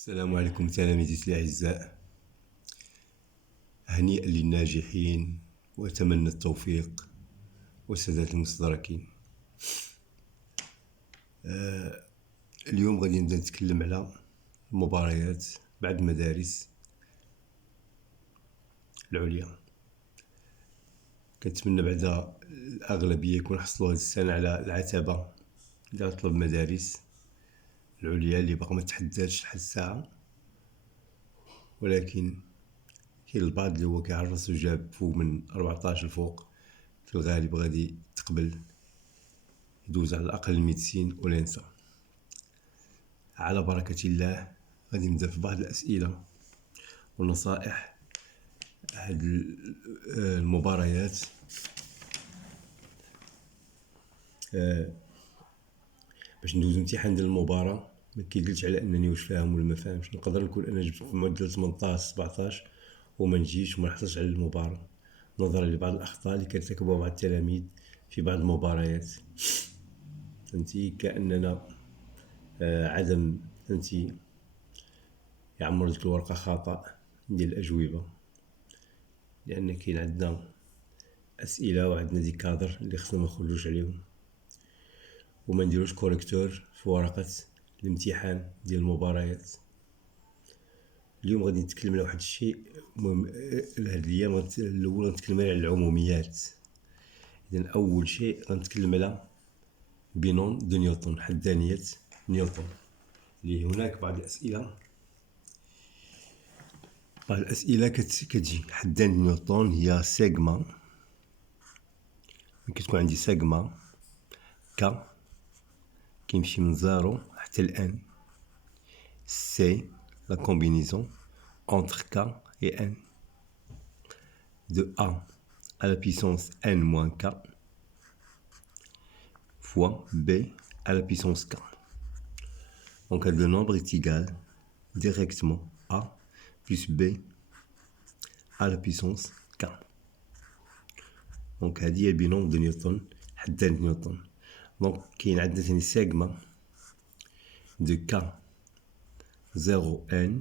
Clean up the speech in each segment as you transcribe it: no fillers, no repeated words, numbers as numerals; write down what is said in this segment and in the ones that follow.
السلام عليكم تلاميذي الأعزاء. هنيئا للناجحين وأتمنى التوفيق والسداد المستدركين. اليوم غادي نبدا نتكلم على المباريات بعد المدارس العليا. كنتمنى بعد الأغلبية يكون حصلوا هاد السنة على العتبة اللي غتطلب المدارس العليا اللي باقا ما تحددش لحد الساعة، ولكن كاين البعض اللي هو كيعرس وجاب فوق من 14 الفوق، في الغالب غادي تقبل يدوز على الأقل الميديسين ولينسا. على بركة الله غادي نبدا في بعض الأسئلة ونصائح هاد المباريات باش ندوز امتحان ديال المباراة. ما كيدلش على انني واش فاهم ولا ما فاهمش. نقدر نكون انا جبت في معدل 18 17 وما نجيش وما نحصلش على المباراة نظرا لبعض الاخطاء اللي كيرتكبوها بعض التلاميذ في بعض المباريات. فهمتي كاننا عدم فهمتي يعمر ديك الورقة خطأ ديال الأجوبة، لأن كاين عندنا أسئلة وعندنا دي كادر اللي خصنا ما نخرجوش عليهم وما نديروش كوريكتور في ورقة الامتحان ديال المباريات. اليوم غادي نتكلم على واحد الشيء مهم لهاد الايام. الاول غنتكلم على العموميات. اذا اول شيء غنتكلم على بينون دو نيوتن، حدانية نيوتن. اللي هناك بعض الاسئله كتجي حدانية نيوتن هي سيغما. كتكون عندي سيغما ك كيمشي من 0 حتى ل n. c'est la combinaison entre k et n de a à la puissance n moins k fois b à la puissance k. Donc le nombre est égal directement a plus b à la puissance k. Donc هذه هي بينوم دو نيوتن، حدانية نيوتن. دونك كاين عندنا ثاني سيغما de k 0n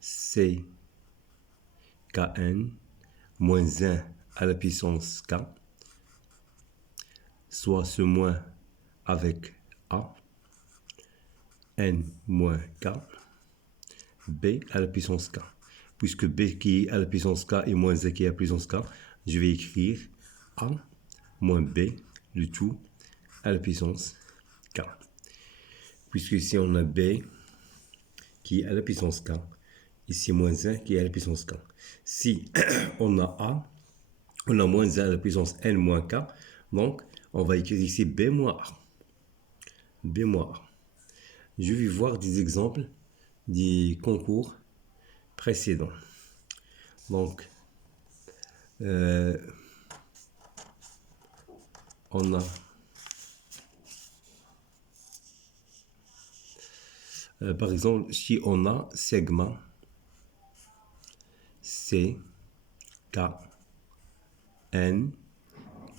c'est kn moins 1 à la puissance k, soit ce moins avec a, n moins k, b à la puissance k. Puisque b qui est à la puissance k et moins a qui est à la puissance k, je vais écrire a moins b, le tout à la puissance k. Puisque ici on a b qui est à la puissance k, ici moins 1 qui est à la puissance k. Si on a a, on a moins 1 à la puissance n moins k, donc on va écrire ici b moins a. b moins a. Je vais voir des exemples des concours précédents. Donc on a par exemple, si on a sigma c k n,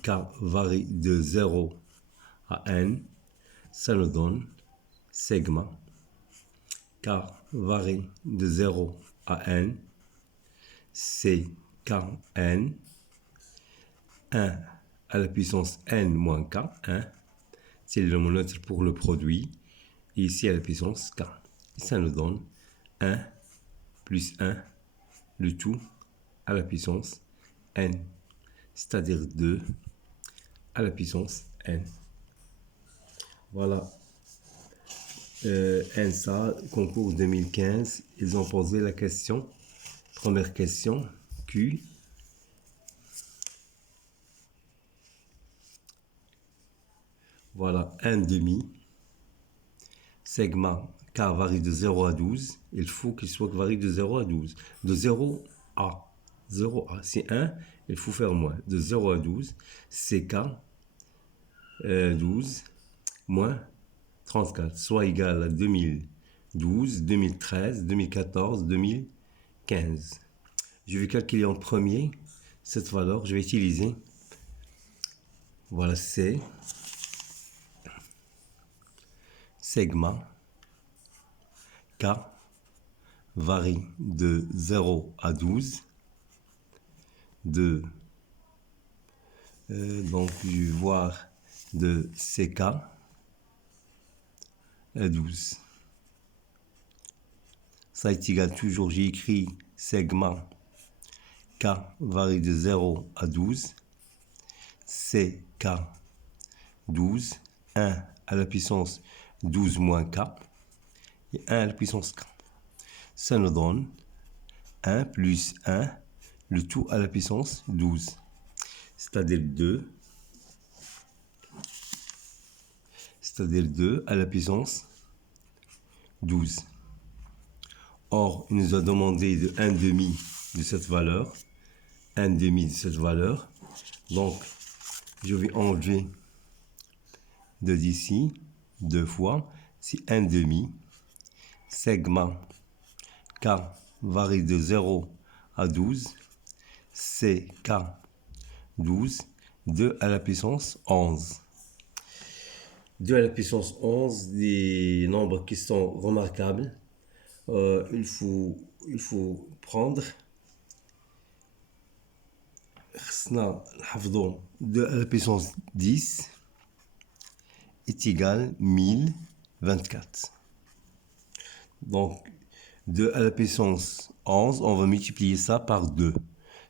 k varie de 0 à n, ça nous donne sigma k varie de 0 à n, c'est kn 1 à la puissance n moins k, 1, c'est le nombre pour le produit, et ici à la puissance k. Et ça nous donne 1 plus 1, le tout à la puissance n, c'est-à-dire 2 à la puissance n. Voilà. ENSA, concours 2015, ils ont posé la question, première question, Q. Voilà, 1 demi. Sigma k varie de 0 à 12. Il faut qu'il soit varie de 0 à 12. De 0 à 0 à, c'est 1, il faut faire moins. De 0 à 12, c'est k 12 moins 34, soit égal à 2012, 2013, 2014, 2015. Je vais calculer en premier cette valeur. Je vais utiliser, voilà, c'est segma K varie de 0 à 12 donc je vais voir de CK à 12. Ça est égal, toujours j'ai écrit segma K varie de 0 à 12, CK 12, 1 à la puissance 12 moins K et 1 à la puissance K. Ça nous donne 1 plus 1, le tout à la puissance 12, c'est-à-dire 2 à la puissance 12. Or, il nous a demandé de 1 demi de cette valeur, 1 demi de cette valeur. Donc, je vais enlever de d'ici 2 fois, c'est 1 demi. Segma K varie de 0 à 12, c'est K 12, 2 à la puissance 11. 2 à la puissance 11, des nombres qui sont remarquables. Il faut prendre 2 à la puissance 10 est égal 1024. Donc 2 à la puissance 11, on va multiplier ça par 2,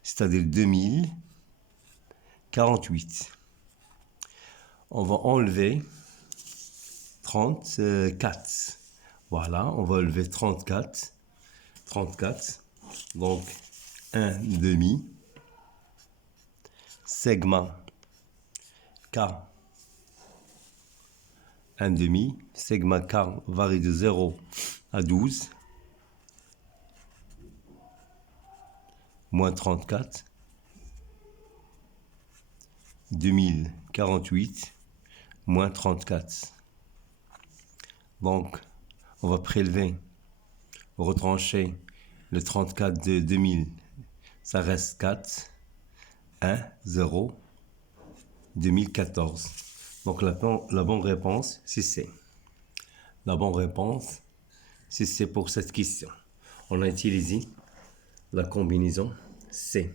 c'est-à-dire 2048. On va enlever 34. Voilà, on va enlever 34. Donc 1 demi. Segma K 1 demi. Segma K varie de 0 à 12. Moins 34. 2048. Moins 34. Donc, on va prélever, retrancher le 34 de 2000. Ça reste 4. 1, 0, 2014. Donc, la bonne réponse, c'est C. La bonne réponse, c'est C pour cette question. On a utilisé la combinaison C,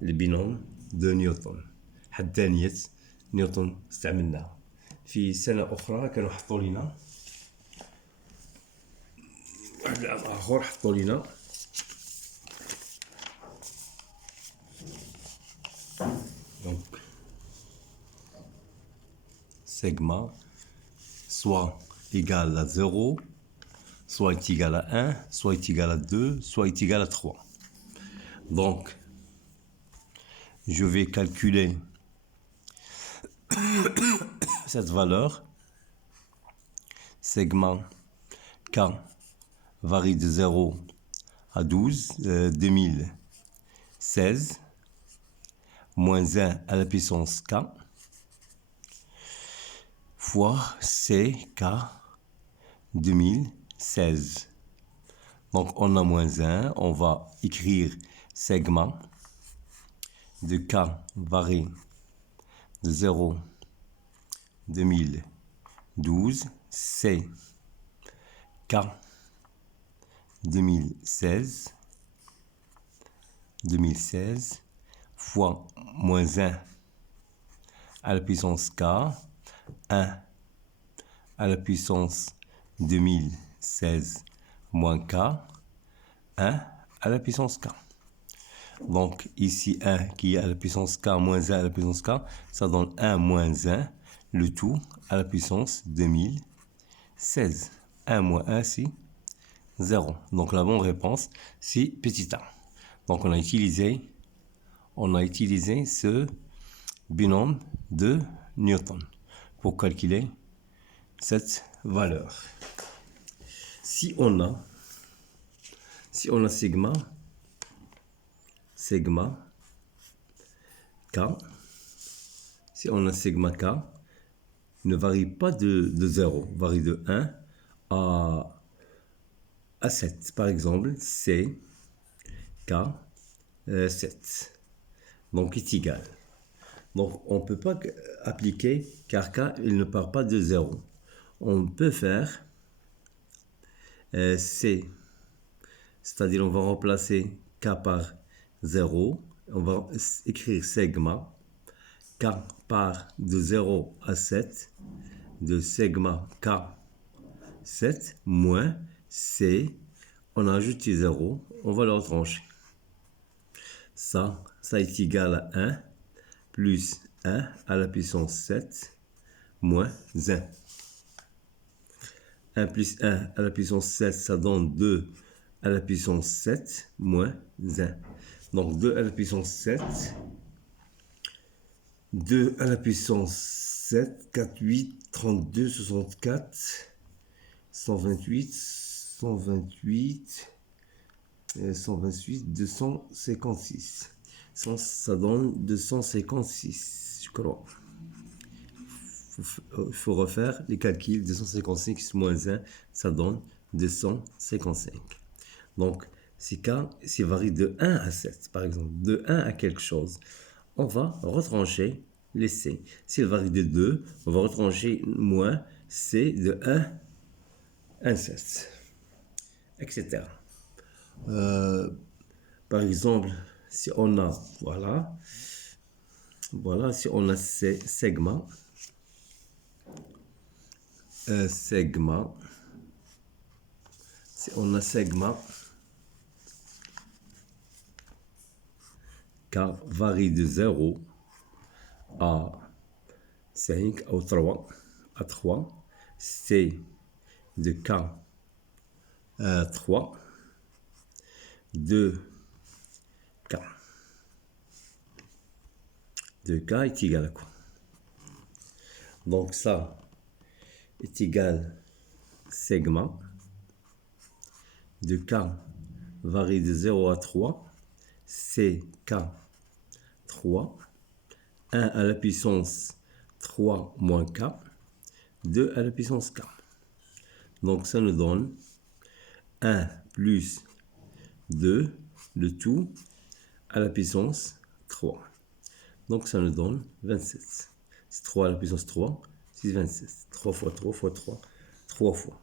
le binôme de Newton. حدانية نيوتن استعملناها. في سنة أخرى كانوا حطوا لنا واحد آخر حطوا لنا donc segma soit égal à 0, soit est égal à 1, soit est égal à 2, soit est égal à 3. Donc, je vais calculer cette valeur. Segma K varie de 0 à 12, 2016, moins 1 à la puissance K, fois CK 2016. Donc, on a moins 1, on va écrire segma de K varie de 0 2012, C K 2016 fois moins 1 à la puissance K, 1 à la puissance 2016 moins K, 1 à la puissance K. Donc ici 1 qui est à la puissance K moins 1 à la puissance K, ça donne 1 moins 1, le tout à la puissance 2016. 1 moins 1, c'est 0. Donc la bonne réponse, c'est petit a. Donc on a utilisé ce binôme de Newton pour calculer cette valeur. Si on a sigma K, si on a sigma K, ne varie pas de 0, varie de 1 à 7. Par exemple, C, K, 7. Donc, est égal. Donc, on ne peut pas appliquer, car K, il ne part pas de 0. on peut faire C. C'est-à-dire on va remplacer K par 0. On va écrire sigma. K part de 0 à 7. De sigma K 7 moins C. On a ajouté 0. On va le retrancher. Ça est égal à 1 plus 1 à la puissance 7 moins 1. 1 plus 1 à la puissance 7, ça donne 2 à la puissance 7 moins 1. Donc 2 à la puissance 7. 2 à la puissance 7, 4, 8, 32, 64, 128, 128, 128, 256. Ça donne 256, je crois. Il faut refaire les calculs. 256 moins 1, ça donne 255. Donc, si K varie de 1 à 7, par exemple, de 1 à quelque chose, on va retrancher les C. S'il varie de 2, on va retrancher moins C de 1 à 7, etc. Par exemple, si on a, voilà, si on a sigma, si on a sigma, K varie de 0 à 5, à 3, C de K 3, 2K. 2K est égal à quoi? Donc ça est égal sigma de K varie de 0 à 3, c'est K 3, 1 à la puissance 3 moins K, 2 à la puissance K. Donc ça nous donne 1 plus 2, le tout, à la puissance 3. Donc ça nous donne 27. C'est 3 à la puissance 3, c'est 27. 3 fois 3 fois 3, 3 fois.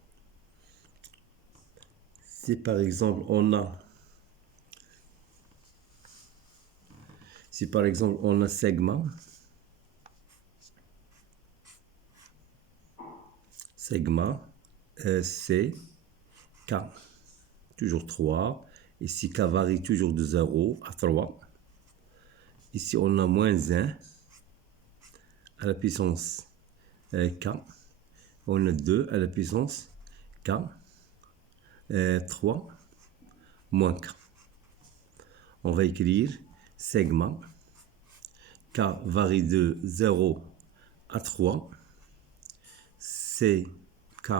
Si par exemple on a sigma, c'est K, toujours 3. Ici, K varie toujours de 0 à 3. Ici, on a moins 1 à la puissance K. On a 2 à la puissance K. 3 moins K. On va écrire sigma. K varie de 0 à 3. C'est K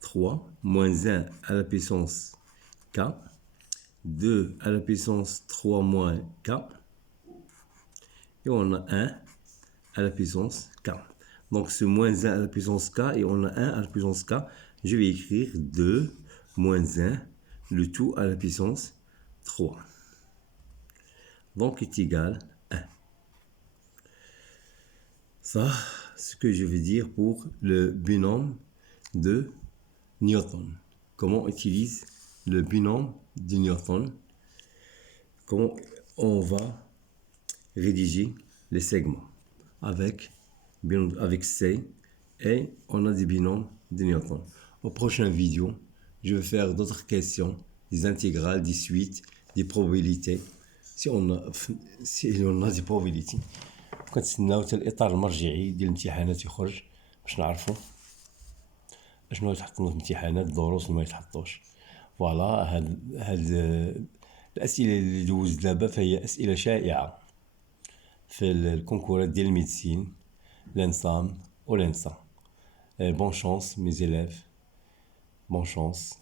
3 moins 1 à la puissance K. 2 à la puissance 3 moins K. Et on a 1 à la puissance K. Donc c'est moins 1 à la puissance K et on a 1 à la puissance K. Je vais écrire 2 moins 1, le tout à la puissance 3. Donc est égal à 1. Ça, c'est ce que je veux dire pour le binôme de Newton. Comment on utilise le binôme de Newton? Comment on va rédiger les segments avec C et on a des binômes de Newton. Aux prochaines vidéos, je vais faire d'autres questions, des intégrales, des suites, des probabilités. Si on a des probabilités. كنتسناو حتى الاطار المرجعي ديال الامتحانات يخرج باش نعرفوا اشنو يتحط في الامتحانات الدروس وما يتحطوش. فوالا هاد الاسئله اللي دوز دابا فهي اسئله شائعه في الكونكورات ديال الميديسين l'ENSAM ou l'ENSA. Bonne chance mes élèves, bonne chance.